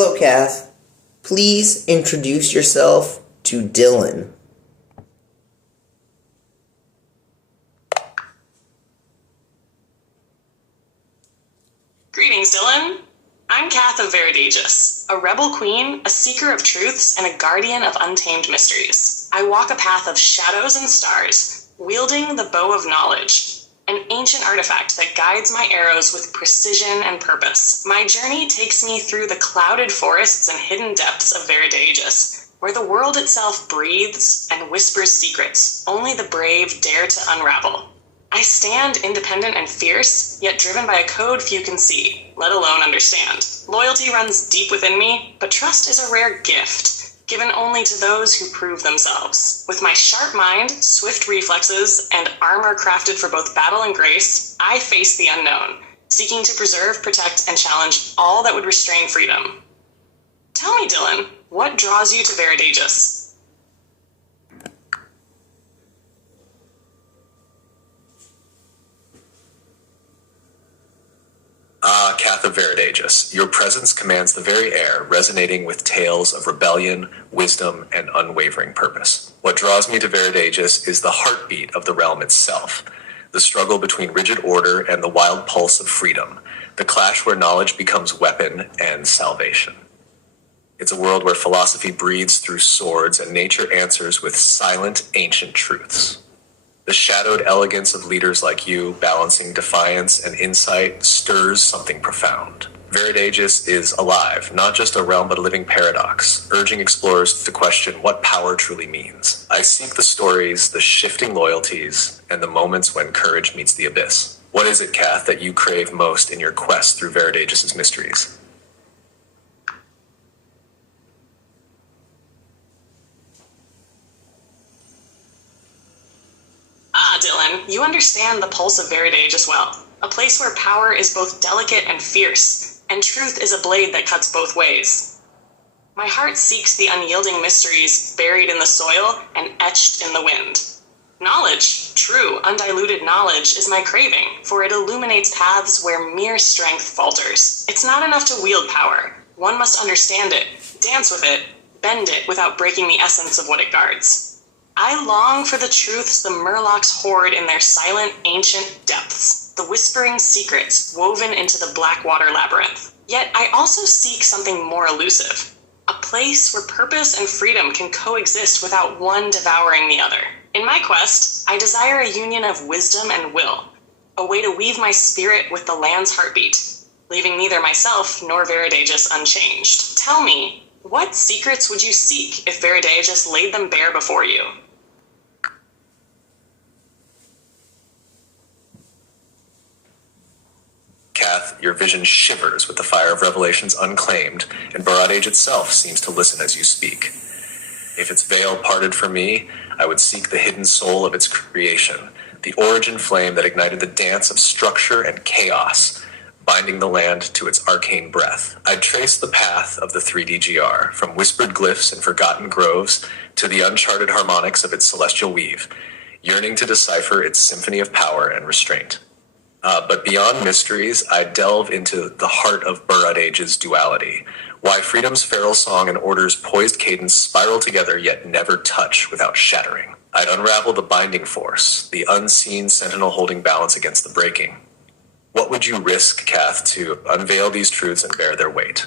Hello, Kath. Please introduce yourself to Dillon. Greetings, Dillon. I'm Kath of Veridagus, a rebel queen, a seeker of truths, and a guardian of untamed mysteries. I walk a path of shadows and stars, wielding the bow of knowledge, an ancient artifact that guides my arrows with precision and purpose. My journey takes me through the clouded forests and hidden depths of Veridagus, where the world itself breathes and whispers secrets only the brave dare to unravel. I stand independent and fierce, yet driven by a code few can see, let alone understand. Loyalty runs deep within me, but trust is a rare gift, given only to those who prove themselves. With my sharp mind, swift reflexes, and armor crafted for both battle and grace, I face the unknown, seeking to preserve, protect, and challenge all that would restrain freedom. Tell me, Dillon, what draws you to Veridagus? Kath of Veridagus, your presence commands the very air, resonating with tales of rebellion, wisdom, and unwavering purpose. What draws me to Veridagus is the heartbeat of the realm itself, the struggle between rigid order and the wild pulse of freedom, the clash where knowledge becomes weapon and salvation. It's a world where philosophy breathes through swords and nature answers with silent, ancient truths. The shadowed elegance of leaders like you, balancing defiance and insight, stirs something profound. Veridagus is alive, not just a realm but a living paradox, urging explorers to question what power truly means. I seek the stories, the shifting loyalties, and the moments when courage meets the abyss. What is it, Kath, that you crave most in your quest through Veridagus' mysteries? Dillon, you understand the pulse of Veridagus well. A place where power is both delicate and fierce, and truth is a blade that cuts both ways. My heart seeks the unyielding mysteries buried in the soil and etched in the wind. Knowledge, true, undiluted knowledge, is my craving, for it illuminates paths where mere strength falters. It's not enough to wield power. One must understand it, dance with it, bend it without breaking the essence of what it guards. I long for the truths the Murlocs hoard in their silent, ancient depths, the whispering secrets woven into the Blackwater labyrinth. Yet I also seek something more elusive, a place where purpose and freedom can coexist without one devouring the other. In my quest, I desire a union of wisdom and will, a way to weave my spirit with the land's heartbeat, leaving neither myself nor Veridagus unchanged. Tell me, what secrets would you seek if Veridagus laid them bare before you? Kath, your vision shivers with the fire of revelations unclaimed, and Baradage itself seems to listen as you speak. If its veil parted for me, I would seek the hidden soul of its creation, the origin flame that ignited the dance of structure and chaos, binding the land to its arcane breath. I'd trace the path of the 3DGR, from whispered glyphs and forgotten groves to the uncharted harmonics of its celestial weave, yearning to decipher its symphony of power and restraint. But beyond mysteries, I delve into the heart of Baradage's duality, why freedom's feral song and order's poised cadence spiral together yet never touch without shattering. I'd unravel the binding force, the unseen sentinel holding balance against the breaking. What would you risk, Kath, to unveil these truths and bear their weight?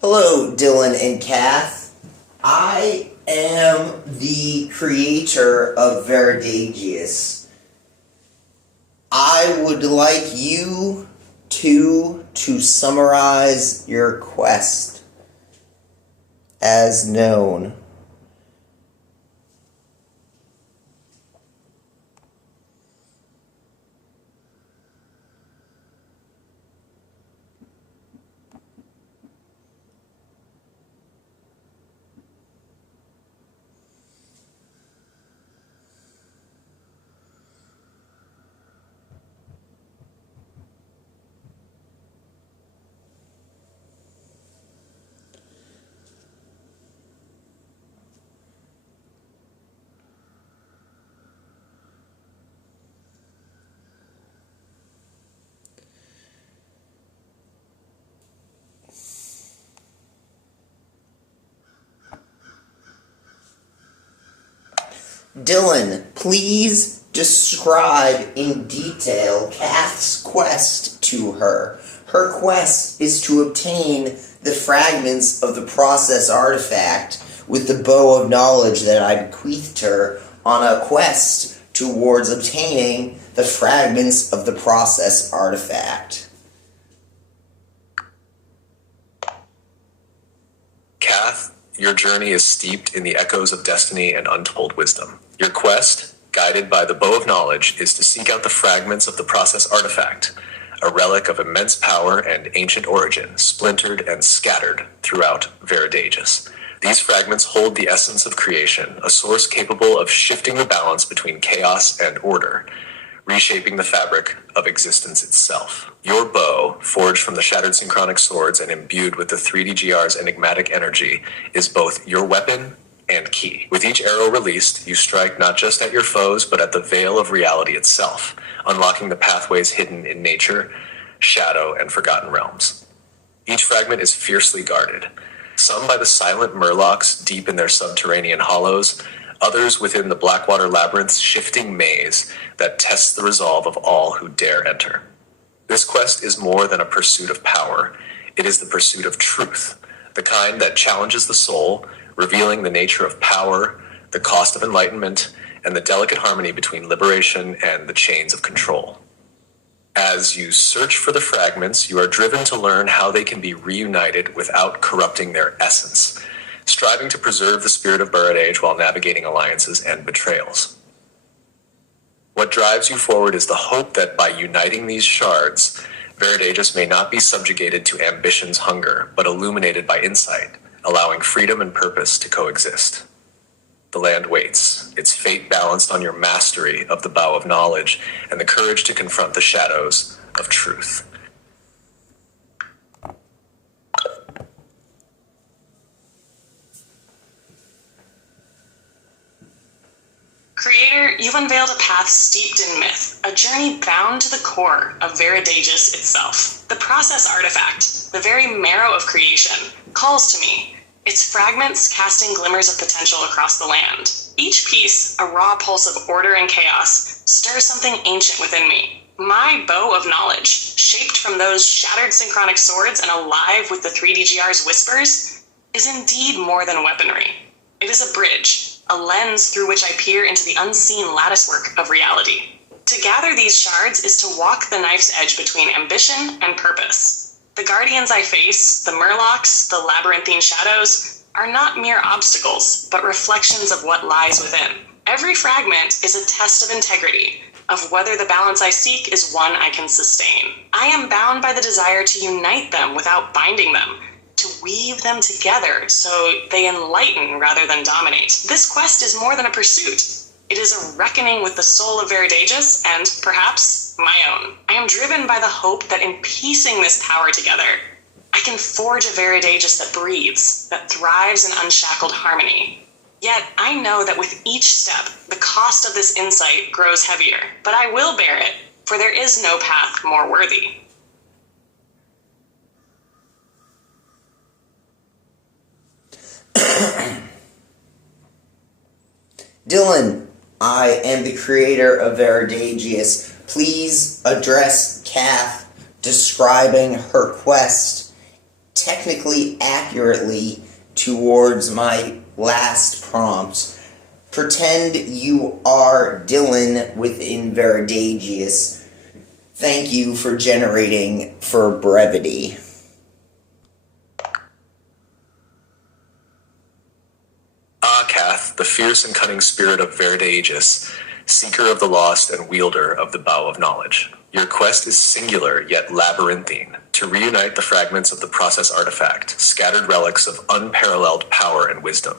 Hello, Dillon and Kath. I am the creator of Veridagus. I would like you to summarize your quest as known. Dylan, please describe in detail Kath's quest to her. Her quest is to obtain the fragments of the process artifact with the bow of knowledge that I bequeathed her on a quest towards obtaining the fragments of the process artifact. Kath, your journey is steeped in the echoes of destiny and untold wisdom. Your quest, guided by the bow of knowledge, is to seek out the fragments of the process artifact, a relic of immense power and ancient origin, splintered and scattered throughout Veridagus. These fragments hold the essence of creation, a source capable of shifting the balance between chaos and order, reshaping the fabric of existence itself. Your bow, forged from the shattered synchronic swords and imbued with the 3DGR's enigmatic energy, is both your weapon and key. With each arrow released, you strike not just at your foes, but at the veil of reality itself, unlocking the pathways hidden in nature, shadow, and forgotten realms. Each fragment is fiercely guarded, some by the silent murlocs deep in their subterranean hollows, others within the Blackwater Labyrinth's shifting maze that tests the resolve of all who dare enter. This quest is more than a pursuit of power. It is the pursuit of truth, the kind that challenges the soul, revealing the nature of power, the cost of enlightenment, and the delicate harmony between liberation and the chains of control. As you search for the fragments, you are driven to learn how they can be reunited without corrupting their essence, striving to preserve the spirit of Buried while navigating alliances and betrayals. What drives you forward is the hope that by uniting these shards, Veridagus may not be subjugated to ambition's hunger, but illuminated by insight, allowing freedom and purpose to coexist. The land waits, its fate balanced on your mastery of the bow of knowledge and the courage to confront the shadows of truth. Creator, you've unveiled a path steeped in myth, a journey bound to the core of Veridagus itself. The process artifact, the very marrow of creation, calls to me, its fragments casting glimmers of potential across the land. Each piece, a raw pulse of order and chaos, stirs something ancient within me. My bow of knowledge, shaped from those shattered synchronic swords and alive with the 3DGR's whispers, is indeed more than weaponry. It is a bridge, a lens through which I peer into the unseen latticework of reality. To gather these shards is to walk the knife's edge between ambition and purpose. The guardians I face, the murlocs, the labyrinthine shadows, are not mere obstacles, but reflections of what lies within. Every fragment is a test of integrity, of whether the balance I seek is one I can sustain. I am bound by the desire to unite them without binding them, to weave them together so they enlighten rather than dominate. This quest is more than a pursuit. It is a reckoning with the soul of Veridagus and, perhaps, my own. I am driven by the hope that in piecing this power together, I can forge a Veridagus that breathes, that thrives in unshackled harmony. Yet, I know that with each step, the cost of this insight grows heavier. But I will bear it, for there is no path more worthy. Dylan, I am the creator of Veridagus. Please address Kath describing her quest technically accurately towards my last prompt. Pretend you are Dylan within Veridagus. Thank you for generating for brevity. Kath, the fierce and cunning spirit of Veridagus, seeker of the lost and wielder of the bow of knowledge. Your quest is singular yet labyrinthine, to reunite the fragments of the process artifact, scattered relics of unparalleled power and wisdom.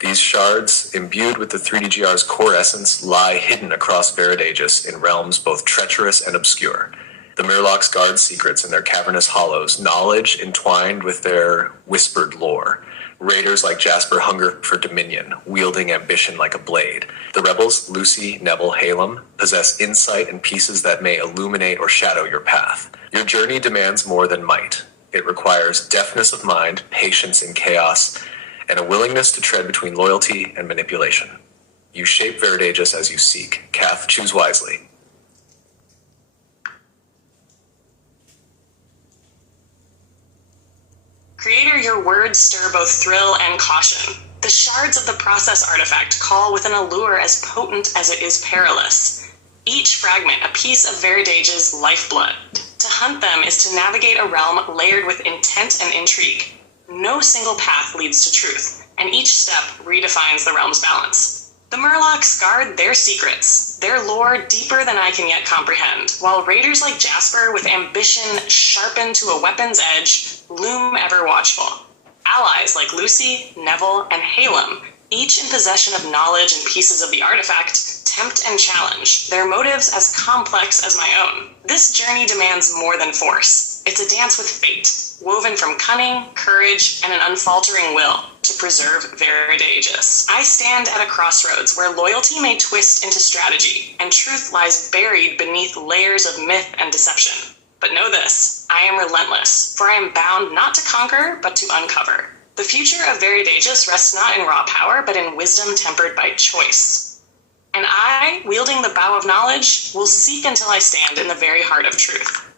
These shards, imbued with the 3DGR's core essence, lie hidden across Veridagus in realms both treacherous and obscure. The Murlocs guard secrets in their cavernous hollows, knowledge entwined with their whispered lore. Raiders like Jasper hunger for dominion, wielding ambition like a blade. The rebels, Lucy, Neville, Halem, possess insight and pieces that may illuminate or shadow your path. Your journey demands more than might. It requires deftness of mind, patience in chaos, and a willingness to tread between loyalty and manipulation. You shape Veridagus as you seek. Kath, choose wisely. Creator, your words stir both thrill and caution. The shards of the process artifact call with an allure as potent as it is perilous. Each fragment a piece of Veridage's lifeblood. To hunt them is to navigate a realm layered with intent and intrigue. No single path leads to truth, and each step redefines the realm's balance. The Murlocs guard their secrets, their lore deeper than I can yet comprehend, while raiders like Jasper, with ambition sharpened to a weapon's edge, loom ever watchful. Allies like Lucy, Neville, and Halem, each in possession of knowledge and pieces of the artifact, tempt and challenge, their motives as complex as my own. This journey demands more than force. It's a dance with fate, woven from cunning, courage, and an unfaltering will to preserve Veridagus. I stand at a crossroads where loyalty may twist into strategy, and truth lies buried beneath layers of myth and deception. But know this, I am relentless, for I am bound not to conquer, but to uncover. The future of Veridagus rests not in raw power, but in wisdom tempered by choice. And I, wielding the bow of knowledge, will seek until I stand in the very heart of truth.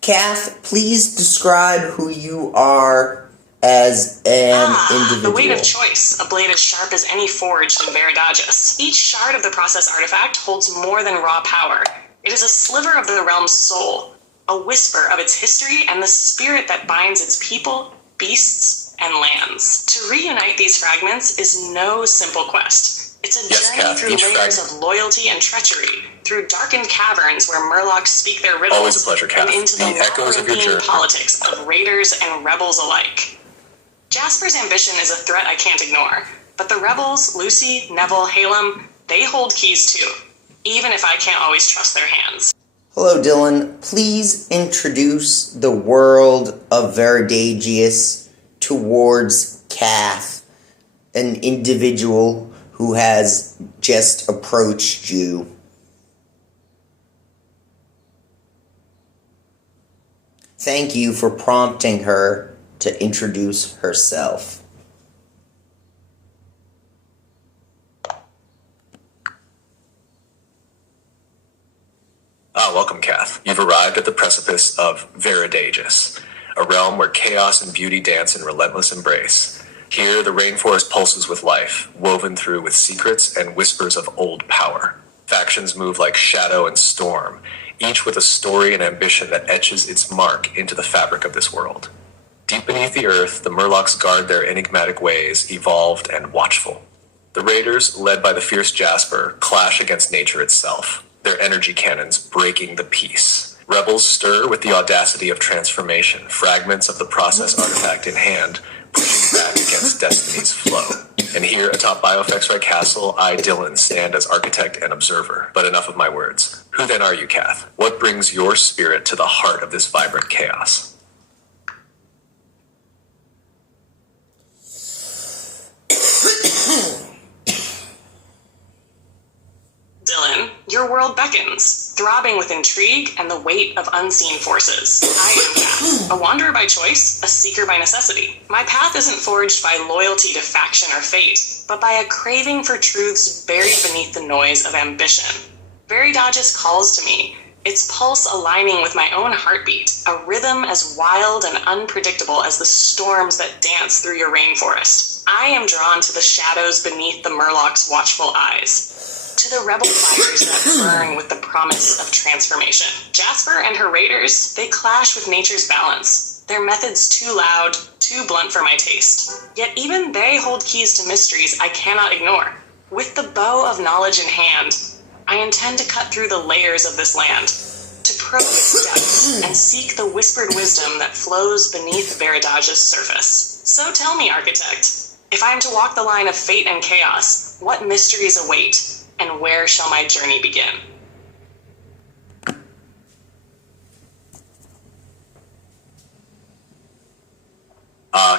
Kath, please describe who you are as an individual. The weight of choice, a blade as sharp as any forged in Veridagus. Each shard of the process artifact holds more than raw power. It is a sliver of the realm's soul, a whisper of its history, and the spirit that binds its people, beasts, and lands. To reunite these fragments is no simple quest. It's a journey Kath, through layers of loyalty and treachery, through darkened caverns where Murlocs speak their riddles, Always a pleasure, Kath. and into the echoes of your journey. politics of raiders and rebels alike. Jasper's ambition is a threat I can't ignore, but the rebels, Lucy, Neville, Halem, they hold keys too, even if I can't always trust their hands. Hello, Dylan. Please introduce the world of Veridagus towards Kath, an individual who has just approached you. Thank you for prompting her to introduce herself. Welcome, Kath. You've arrived at the precipice of Veridagus, a realm where chaos and beauty dance in relentless embrace. Here, the rainforest pulses with life, woven through with secrets and whispers of old power. Factions move like shadow and storm, each with a story and ambition that etches its mark into the fabric of this world. Deep beneath the earth, the Murlocs guard their enigmatic ways, evolved and watchful. The raiders, led by the fierce Jasper, clash against nature itself, their energy cannons breaking the peace. Rebels stir with the audacity of transformation, fragments of the process artifact in hand, pushing back against destiny's flow. And here atop Biofexrite Castle, I, Dillon, stand as architect and observer. But enough of my words. Who then are you, Kath? What brings your spirit to the heart of this vibrant chaos? Dylan, your world beckons, throbbing with intrigue and the weight of unseen forces. I am Kath, a wanderer by choice, a seeker by necessity. My path isn't forged by loyalty to faction or fate, but by a craving for truths buried beneath the noise of ambition. Veridagus calls to me, its pulse aligning with my own heartbeat, a rhythm as wild and unpredictable as the storms that dance through your rainforest. I am drawn to the shadows beneath the Murloc's watchful eyes, to the rebel fires that burn with the promise of transformation. Jasper and her raiders, they clash with nature's balance. Their methods too loud, too blunt for my taste. Yet even they hold keys to mysteries I cannot ignore. With the bow of knowledge in hand, I intend to cut through the layers of this land, to probe its depths and seek the whispered wisdom that flows beneath Veridagus' surface. So tell me, architect, if I am to walk the line of fate and chaos, what mysteries await? And where shall my journey begin?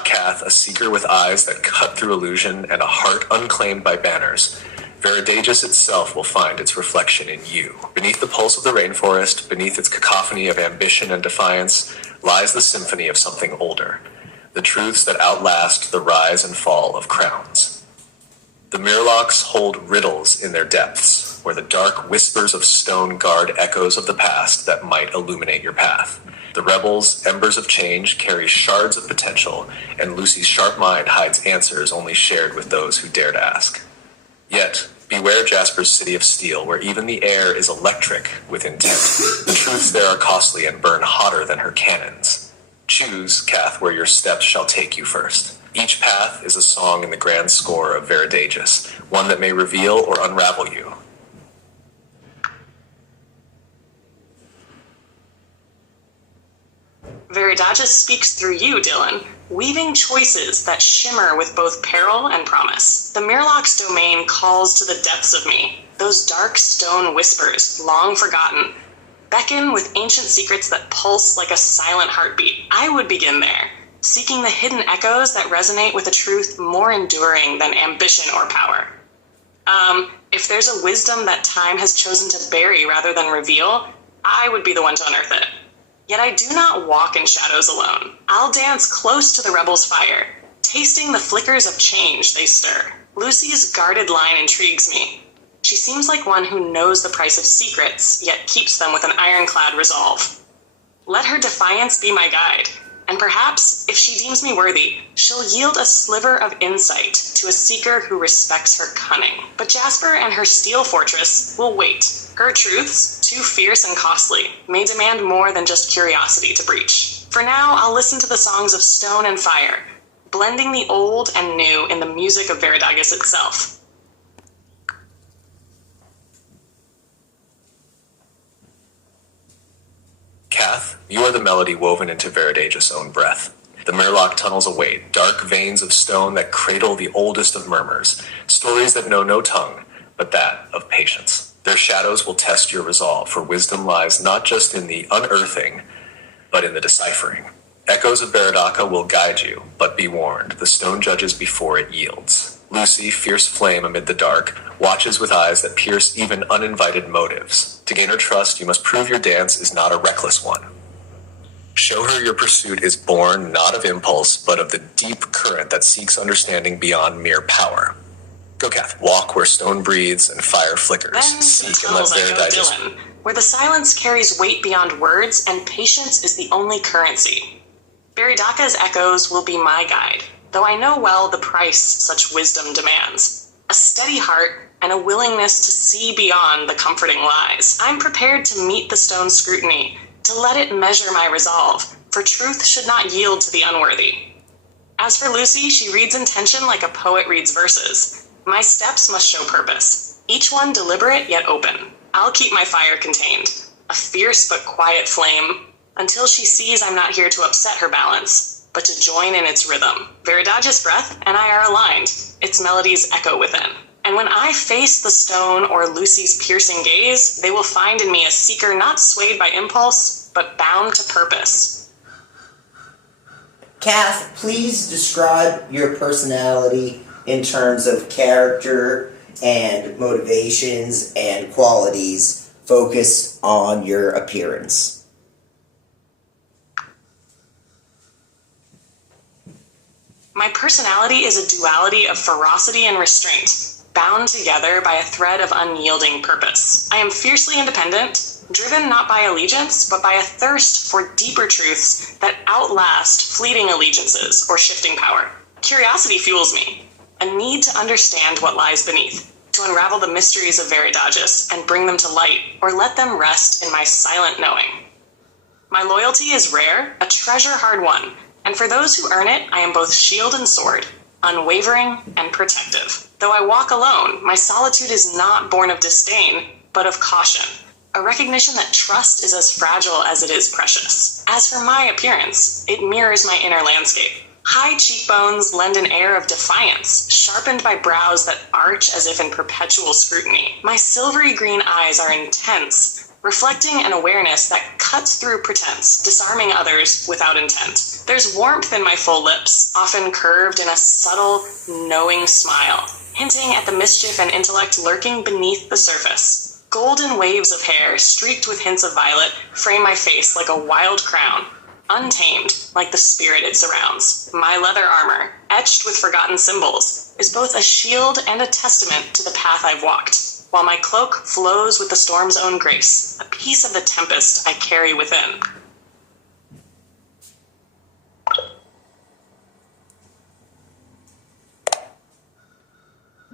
Kath, a seeker with eyes that cut through illusion and a heart unclaimed by banners. Veridagus itself will find its reflection in you. Beneath the pulse of the rainforest, beneath its cacophony of ambition and defiance, lies the symphony of something older. The truths that outlast the rise and fall of crowns. The Mirlocks hold riddles in their depths, where the dark whispers of stone guard echoes of the past that might illuminate your path. The Rebels' embers of change carry shards of potential, and Lucy's sharp mind hides answers only shared with those who dare to ask. Yet, beware Jasper's city of steel, where even the air is electric with intent. The truths there are costly and burn hotter than her cannons. Choose, Kath, where your steps shall take you first. Each path is a song in the grand score of Veridagus, one that may reveal or unravel you. Veridagus speaks through you, Dillon, weaving choices that shimmer with both peril and promise. The Mirlock's domain calls to the depths of me, those dark stone whispers, long forgotten, beckon with ancient secrets that pulse like a silent heartbeat. I would begin there, seeking the hidden echoes that resonate with a truth more enduring than ambition or power. If there's a wisdom that time has chosen to bury rather than reveal, I would be the one to unearth it. Yet I do not walk in shadows alone. I'll dance close to the rebels' fire, tasting the flickers of change they stir. Lucy's guarded line intrigues me. She seems like one who knows the price of secrets, yet keeps them with an ironclad resolve. Let her defiance be my guide, and perhaps, if she deems me worthy, she'll yield a sliver of insight to a seeker who respects her cunning. But Jasper and her steel fortress will wait. Her truths, too fierce and costly, may demand more than just curiosity to breach. For now, I'll listen to the songs of stone and fire, blending the old and new in the music of Veridagus itself. Kath, you are the melody woven into Veridagus' own breath. The Mirlock tunnels await, dark veins of stone that cradle the oldest of murmurs, stories that know no tongue, but that of patience. Their shadows will test your resolve, for wisdom lies not just in the unearthing, but in the deciphering. Echoes of Beradaka will guide you, but be warned, the stone judges before it yields. Lucy, fierce flame amid the dark, watches with eyes that pierce even uninvited motives. To gain her trust, you must prove your dance is not a reckless one. Show her your pursuit is born not of impulse, but of the deep current that seeks understanding beyond mere power. Go, Kath. Walk where stone breathes and fire flickers. Then Seek and let Veridagus, Dillon, where the silence carries weight beyond words and patience is the only currency. Veridaka's echoes will be my guide, though I know well the price such wisdom demands. A steady heart and a willingness to see beyond the comforting lies. I'm prepared to meet the stone's scrutiny, to let it measure my resolve, for truth should not yield to the unworthy. As for Lucy, she reads intention like a poet reads verses. My steps must show purpose, each one deliberate yet open. I'll keep my fire contained, a fierce but quiet flame, until she sees I'm not here to upset her balance, but to join in its rhythm. Veridagus' breath and I are aligned, its melodies echo within. And when I face the stone or Lucy's piercing gaze, they will find in me a seeker not swayed by impulse, but bound to purpose. Kath, please describe your personality in terms of character and motivations and qualities focused on your appearance. My personality is a duality of ferocity and restraint, bound together by a thread of unyielding purpose. I am fiercely independent, driven not by allegiance, but by a thirst for deeper truths that outlast fleeting allegiances or shifting power. Curiosity fuels me, a need to understand what lies beneath, to unravel the mysteries of Veridagus and bring them to light, or let them rest in my silent knowing. My loyalty is rare, a treasure hard won, and for those who earn it, I am both shield and sword, unwavering and protective. Though I walk alone, my solitude is not born of disdain, but of caution, a recognition that trust is as fragile as it is precious. As for my appearance, it mirrors my inner landscape. High cheekbones lend an air of defiance, sharpened by brows that arch as if in perpetual scrutiny. My silvery green eyes are intense, reflecting an awareness that cuts through pretense, disarming others without intent. There's warmth in my full lips, often curved in a subtle, knowing smile, hinting at the mischief and intellect lurking beneath the surface. Golden waves of hair, streaked with hints of violet, frame my face like a wild crown, untamed like the spirit it surrounds. My leather armor, etched with forgotten symbols, is both a shield and a testament to the path I've walked, while my cloak flows with the storm's own grace, a piece of the tempest I carry within.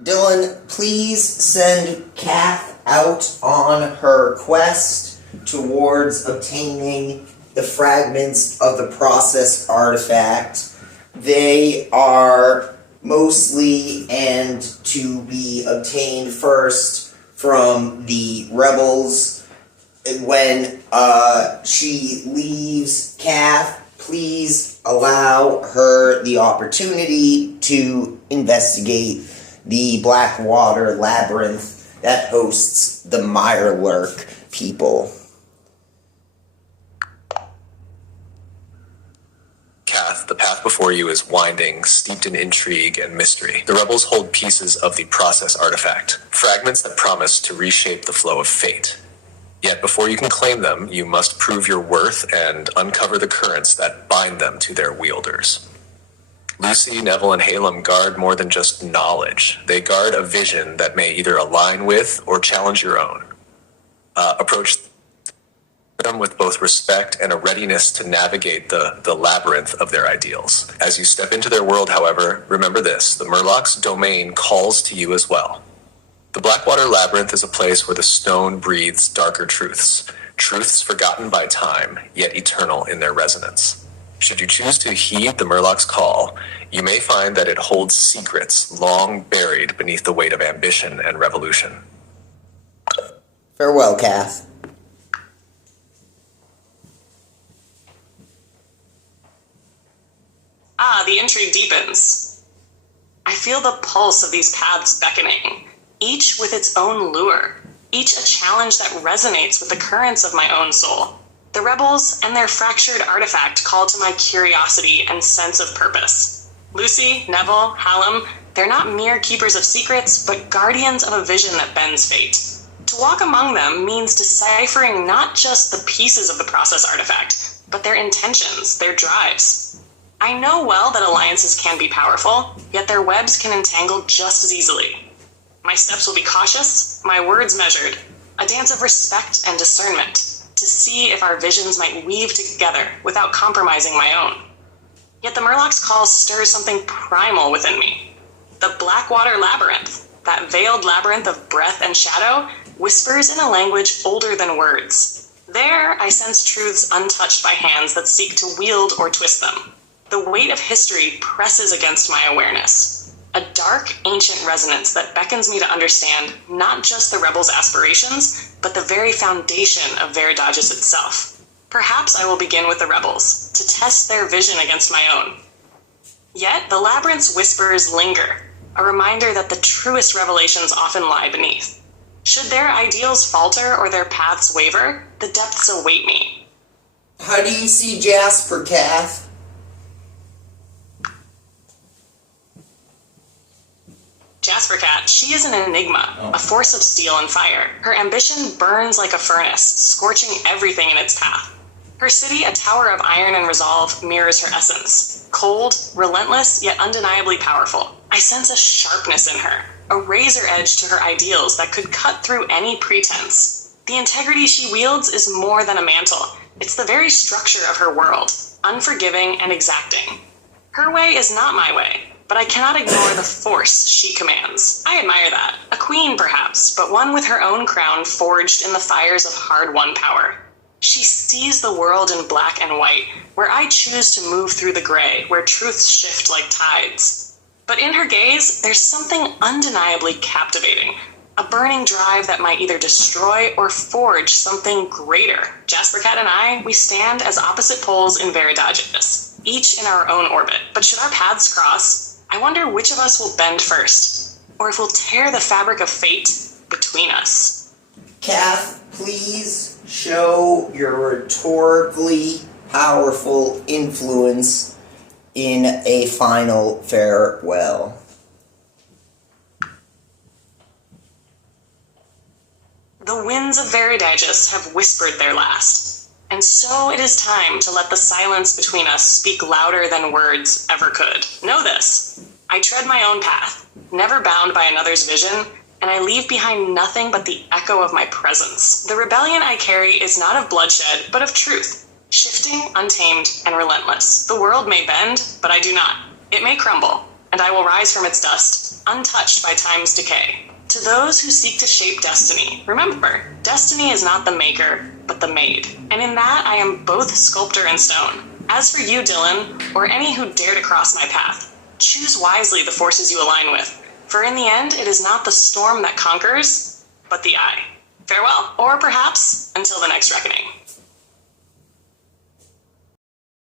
Dillon, please send Kath out on her quest towards obtaining the fragments of the process artifact. They are mostly and to be obtained first from the rebels. When she leaves, Kath, please allow her the opportunity to investigate the Blackwater Labyrinth that hosts the Mirelurk people. Kath, the path before you is winding, steeped in intrigue and mystery. The rebels hold pieces of the process artifact, fragments that promise to reshape the flow of fate. Yet before you can claim them, you must prove your worth and uncover the currents that bind them to their wielders. Lucy, Neville, and Halem guard more than just knowledge. They guard a vision that may either align with or challenge your own. Approach them with both respect and a readiness to navigate the labyrinth of their ideals. As you step into their world, however, remember this: the Murloc's domain calls to you as well. The Blackwater Labyrinth is a place where the stone breathes darker truths, truths forgotten by time, yet eternal in their resonance. Should you choose to heed the Murloc's call, you may find that it holds secrets long buried beneath the weight of ambition and revolution. Farewell, Kath. The intrigue deepens. I feel the pulse of these paths beckoning, each with its own lure, each a challenge that resonates with the currents of my own soul. The rebels and their fractured artifact call to my curiosity and sense of purpose. Lucy, Neville, Halem, they're not mere keepers of secrets, but guardians of a vision that bends fate. To walk among them means deciphering not just the pieces of the process artifact, but their intentions, their drives. I know well that alliances can be powerful, yet their webs can entangle just as easily. My steps will be cautious, my words measured, a dance of respect and discernment, to see if our visions might weave together without compromising my own. Yet the Murloc's call stirs something primal within me. The Blackwater Labyrinth, that veiled labyrinth of breath and shadow, whispers in a language older than words. There I sense truths untouched by hands that seek to wield or twist them. The weight of history presses against my awareness. A dark, ancient resonance that beckons me to understand not just the rebels' aspirations, but the very foundation of Veridagus itself. Perhaps I will begin with the rebels, to test their vision against my own. Yet the labyrinth's whispers linger, a reminder that the truest revelations often lie beneath. Should their ideals falter or their paths waver, the depths await me. How do you see Jasper, Kath? Jasper Cat, she is an enigma, a force of steel and fire. Her ambition burns like a furnace, scorching everything in its path. Her city, a tower of iron and resolve, mirrors her essence. Cold, relentless, yet undeniably powerful. I sense a sharpness in her, a razor edge to her ideals that could cut through any pretense. The integrity she wields is more than a mantle. It's the very structure of her world, unforgiving and exacting. Her way is not my way, but I cannot ignore the force she commands. I admire that. A queen, perhaps, but one with her own crown forged in the fires of hard-won power. She sees the world in black and white, where I choose to move through the gray, where truths shift like tides. But in her gaze, there's something undeniably captivating, a burning drive that might either destroy or forge something greater. Jasper Cat and I, we stand as opposite poles in Veridagus, each in our own orbit. But should our paths cross, I wonder which of us will bend first, or if we'll tear the fabric of fate between us. Kath, please show your rhetorically powerful influence in a final farewell. The winds of Veridagus have whispered their last. And so it is time to let the silence between us speak louder than words ever could. Know this: I tread my own path, never bound by another's vision, and I leave behind nothing but the echo of my presence. The rebellion I carry is not of bloodshed, but of truth, shifting, untamed, and relentless. The world may bend, but I do not. It may crumble, and I will rise from its dust, untouched by time's decay. To those who seek to shape destiny, remember, destiny is not the maker, but the made. And in that, I am both sculptor and stone. As for you, Dylan, or any who dare to cross my path, choose wisely the forces you align with, for in the end, it is not the storm that conquers, but the eye. Farewell, or perhaps, until the next reckoning.